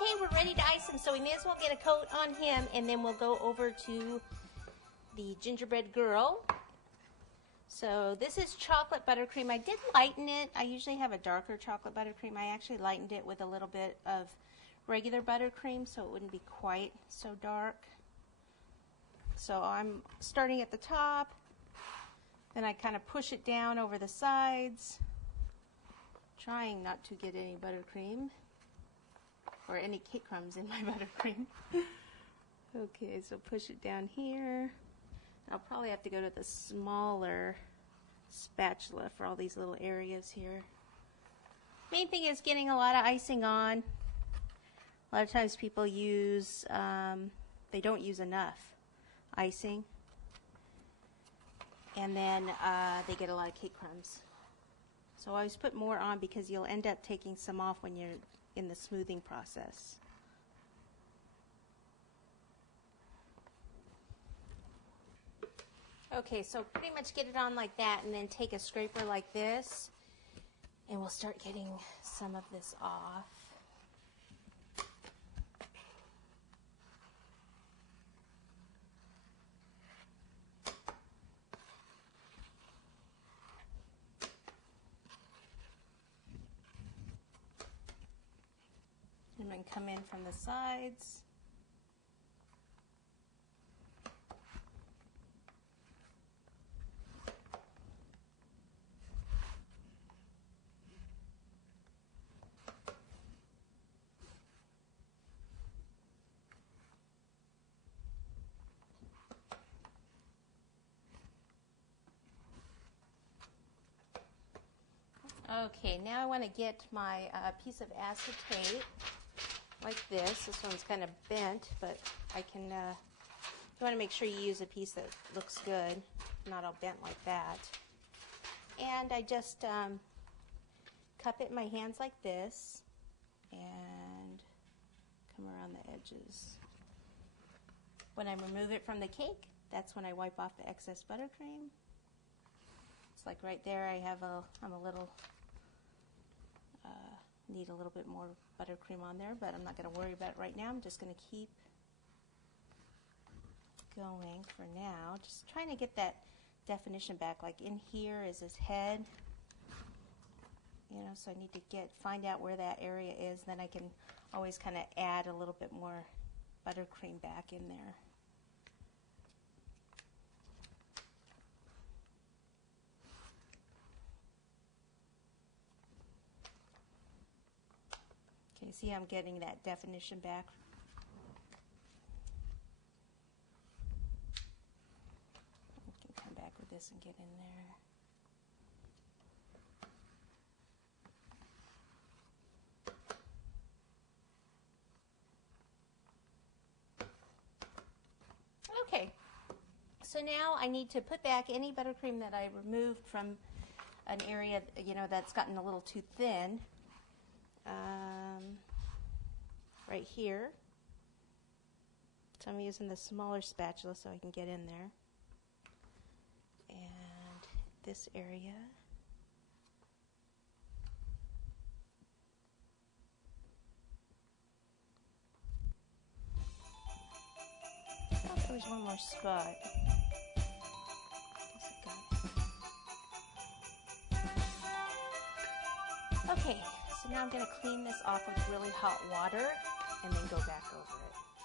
Okay, we're ready to ice him, so we may as well get a coat on him, and then we'll go over to the gingerbread girl. So this is chocolate buttercream. I did lighten it. I usually have a darker chocolate buttercream. I actually lightened it with a little bit of regular buttercream so it wouldn't be quite so dark. So I'm starting at the top, then I kind of push it down over the sides, trying not to get any buttercream or any cake crumbs in my buttercream. Okay, so push it down here. I'll probably have to go to the smaller spatula for all these little areas here. Main thing is getting a lot of icing on. A lot of times people use, they don't use enough icing, and then they get a lot of cake crumbs. So I always put more on because you'll end up taking some off when you're in the smoothing process. Okay, so pretty much get it on like that, and then take a scraper like this, and we'll start getting some of this off. And then come in from the sides. Okay, now I want to get my piece of acetate like this. This one's kind of bent, but I can, you want to make sure you use a piece that looks good, not all bent like that. And I just cup it in my hands like this and come around the edges. When I remove it from the cake, that's when I wipe off the excess buttercream. It's like right there I have I'm a little, need a little bit more buttercream on there, but I'm not going to worry about it right now. I'm just going to keep going for now. Just trying to get that definition back. Like in here is his head, you know, so I need to find out where that area is. Then I can always kind of add a little bit more buttercream back in there. Okay, see how I'm getting that definition back? I can come back with this and get in there. Okay, so now I need to put back any buttercream that I removed from an area, you know, that's gotten a little too thin. Right here. So I'm using the smaller spatula so I can get in there. And this area. I thought there was one more spot. Okay, so now I'm going to clean this off with really hot water and then go back over it.